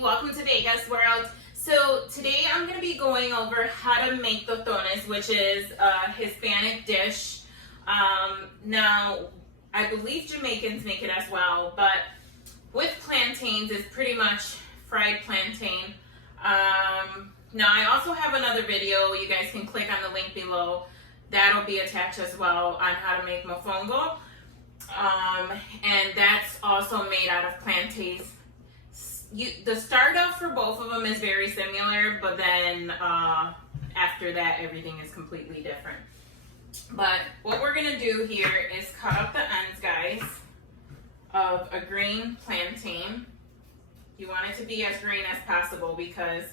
Welcome to Vegas World. So today I'm going to be going over how to make tostones, which is a Hispanic dish. Now, I believe Jamaicans make it as well, but with plantains, it's pretty much fried plantain. Now, I also have another video. You guys can click on the link below. That'll be attached as well on how to make mofongo. And that's also made out of plantains. The start off for both of them is very similar, but then after that, everything is completely different. But what we're gonna do here is cut up the ends, guys, of a green plantain. You want it to be as green as possible, because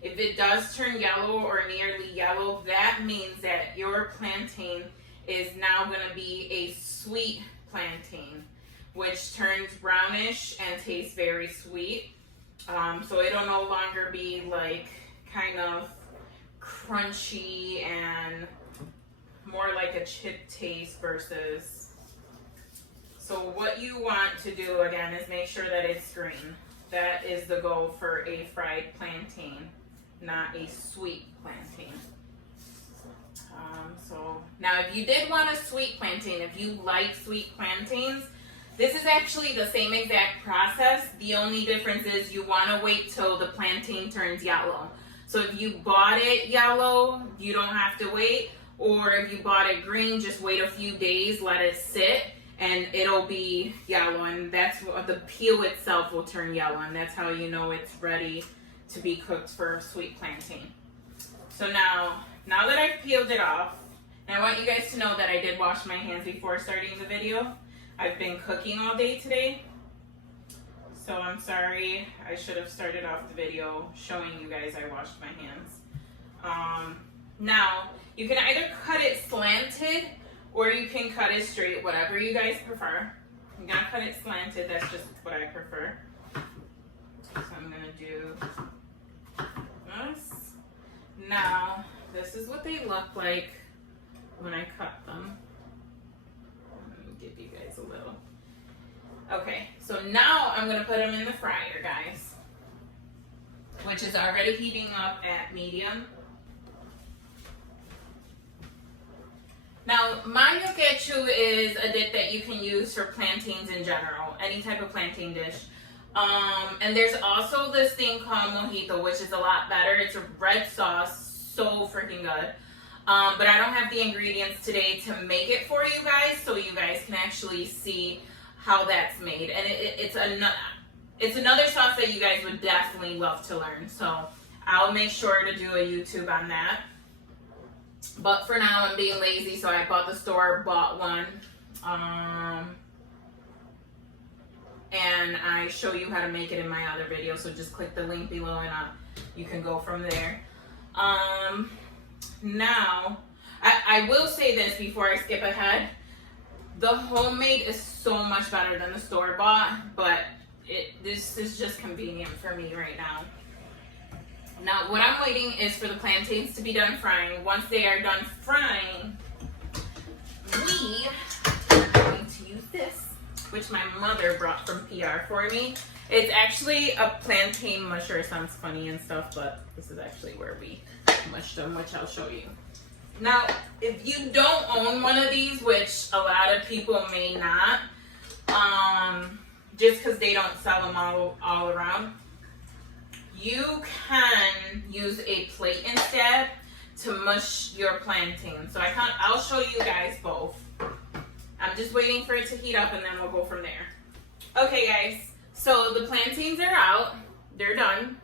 if it does turn yellow or nearly yellow, that means that your plantain is now gonna be a sweet plantain, which turns brownish and tastes very sweet. So it'll no longer be like kind of crunchy and more like a chip taste versus. So what you want to do again is make sure that it's green. That is the goal for a fried plantain, not a sweet plantain. So now if you did want a sweet plantain, if you like sweet plantains, this is actually the same exact process. The only difference is you want to wait till the plantain turns yellow. So if you bought it yellow, you don't have to wait. Or if you bought it green, just wait a few days, let it sit, and it'll be yellow. And that's what the peel itself will turn yellow. And that's how you know it's ready to be cooked for a sweet plantain. So now that I've peeled it off, and I want you guys to know that I did wash my hands before starting the video. I've been cooking all day today, so I'm sorry. I should have started off the video showing you guys I washed my hands. Now, you can either cut it slanted or you can cut it straight, whatever you guys prefer. I'm gonna cut it slanted, that's just what I prefer. So I'm gonna do this. Now, this is what they look like when I cut them. Give you guys a little. Okay, so now I'm gonna put them in the fryer, guys, which is already heating up at medium. Now, mayo quechu is a dip that you can use for plantains in general, any type of plantain dish. And there's also this thing called mojito, which is a lot better. It's a red sauce, so freaking good. But I don't have the ingredients today to make it for you guys, so you guys can actually see how that's made. And it's another sauce that you guys would definitely love to learn. So I'll make sure to do a YouTube on that. But for now, I'm being lazy, so I bought one. And I show you how to make it in my other video, so just click the link below and you can go from there. Now, I will say this before I skip ahead. The homemade is so much better than the store-bought, but this is just convenient for me right now. Now, what I'm waiting is for the plantains to be done frying. Once they are done frying, we are going to use this, which my mother brought from PR for me. It's actually a plantain musher. It sounds funny and stuff, but this is actually where we mush them, which I'll show you. Now, if you don't own one of these, which a lot of people may not, just because they don't sell them all around, you can use a plate instead to mush your plantain. So I'll show you guys both. I'm just waiting for it to heat up and then we'll go from there. Okay, guys. So the plantains are out. They're done.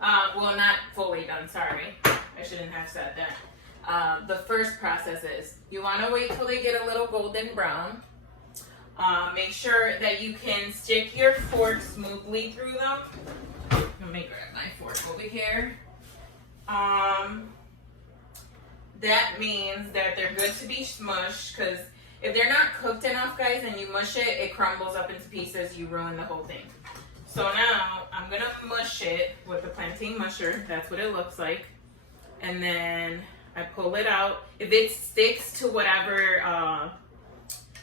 Well, not fully done, sorry. I shouldn't have said that. The first process is you want to wait till they get a little golden brown. Make sure that you can stick your fork smoothly through them. Let me grab my fork over here. that means that they're good to be smushed, because if they're not cooked enough, guys, and you mush it, it crumbles up into pieces. You ruin the whole thing. So now I'm gonna mush it with the plantain musher. That's what it looks like. And then I pull it out. If it sticks to whatever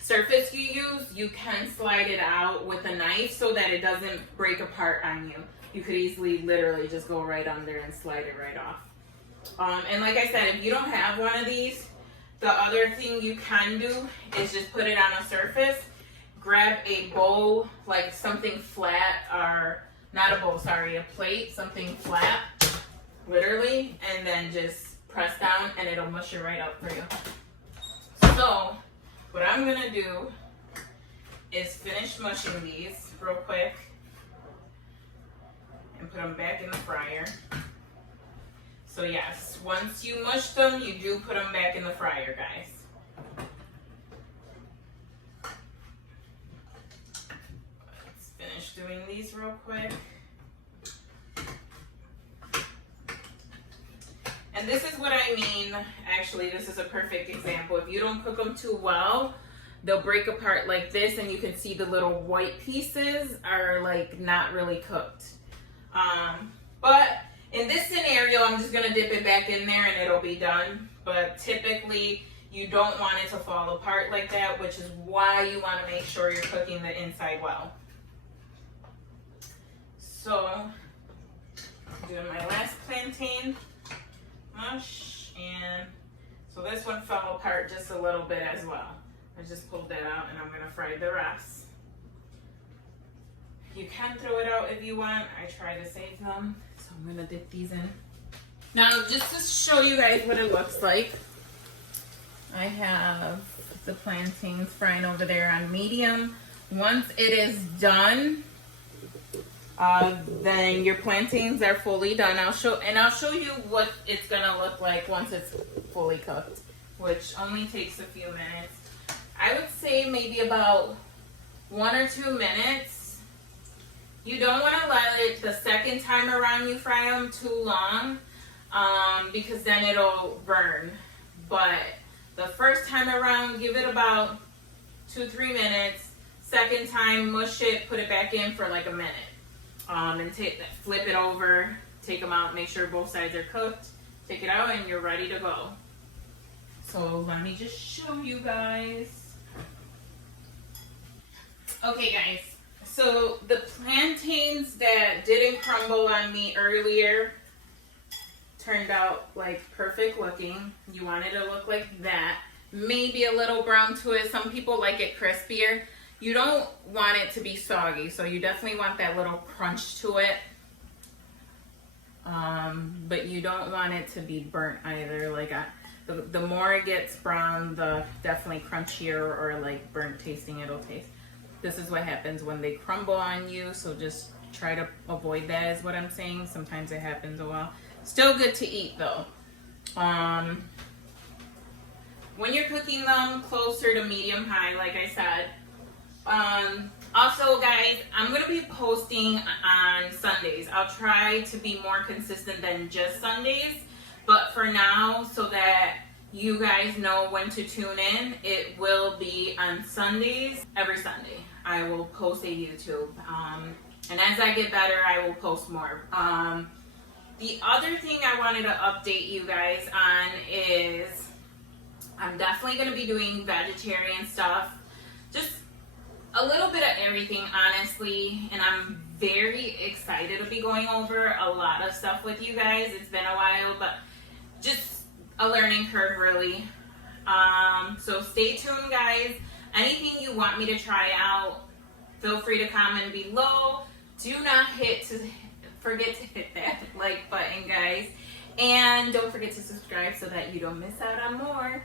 surface you use, you can slide it out with a knife so that it doesn't break apart on you. You could easily, literally just go right under and slide it right off. And like I said, if you don't have one of these, the other thing you can do is just put it on a surface, grab a bowl, like something flat, or not a bowl, sorry, a plate, something flat, literally, and then just press down and it'll mush it right up for you. So what I'm gonna do is finish mushing these real quick and put them back in the fryer. So yes, once you mush them, you do put them back in the fryer, guys. Let's finish doing these real quick. And this is what I mean. Actually, this is a perfect example. If you don't cook them too well, they'll break apart like this, and you can see the little white pieces are like not really cooked. But in this scenario, I'm just gonna dip it back in there and it'll be done. But typically, you don't want it to fall apart like that, which is why you wanna make sure you're cooking the inside well. So, I'm doing my last plantain mush, and so this one fell apart just a little bit as well. I just pulled that out and I'm gonna fry the rest. You can throw it out if you want. I try to save them. So I'm gonna dip these in. Now, just to show you guys what it looks like, I have the plantains frying over there on medium. Once it is done, then your plantains are fully done. I'll show you what it's gonna look like once it's fully cooked, which only takes a few minutes. I would say maybe about 1 or 2 minutes. You don't want to let it, the second time around you fry them, too long, because then it'll burn. But the first time around, give it about 2-3 minutes. Second time, mush it, put it back in for like a minute. And flip it over, take them out, make sure both sides are cooked. Take it out and you're ready to go. So let me just show you guys. Okay, guys. So the plantains that didn't crumble on me earlier turned out like perfect looking. You want it to look like that. Maybe a little brown to it. Some people like it crispier. You don't want it to be soggy, so you definitely want that little crunch to it. But you don't want it to be burnt either. Like the more it gets brown, the definitely crunchier or like burnt tasting it'll taste. This is what happens when they crumble on you, so just try to avoid that is what I'm saying. Sometimes it happens a while. Still good to eat though. When you're cooking them, closer to medium high, like I said. Also guys, I'm going to be posting on Sundays. I'll try to be more consistent than just Sundays, but for now, so that you guys know when to tune in, it will be on Sundays. Every Sunday I will post a YouTube, and as I get better I will post more. The other thing I wanted to update you guys on is I'm definitely going to be doing vegetarian stuff, just a little bit of everything, honestly, and I'm very excited to be going over a lot of stuff with you guys. It's been a while, but just a learning curve, really. So stay tuned, guys. Anything you want me to try out, feel free to comment below. Do not forget to hit that like button, guys, and don't forget to subscribe so that you don't miss out on more.